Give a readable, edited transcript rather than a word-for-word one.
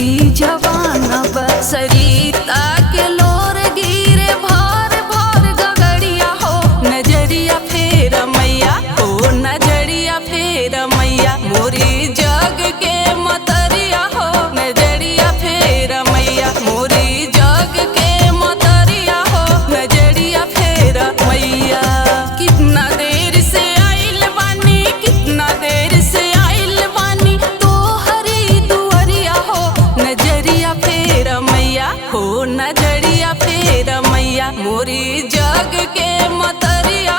ई जवाना सरिता के लोर गिरे भर भर गगड़िया हो नजरिया फेर मैया हो नजरिया फेर मैया मोरी जग के मतरिया हो नजरिया फेर मैया मोरी जग के मतरिया हो नजरिया फेर मैया। कितना देर से आइल बानी कितना देर से आइल बानी तो हरी दुआरिया हो नजरिया फेर मैया हो नजरिया फेर मैया मोरी जग के मतरिया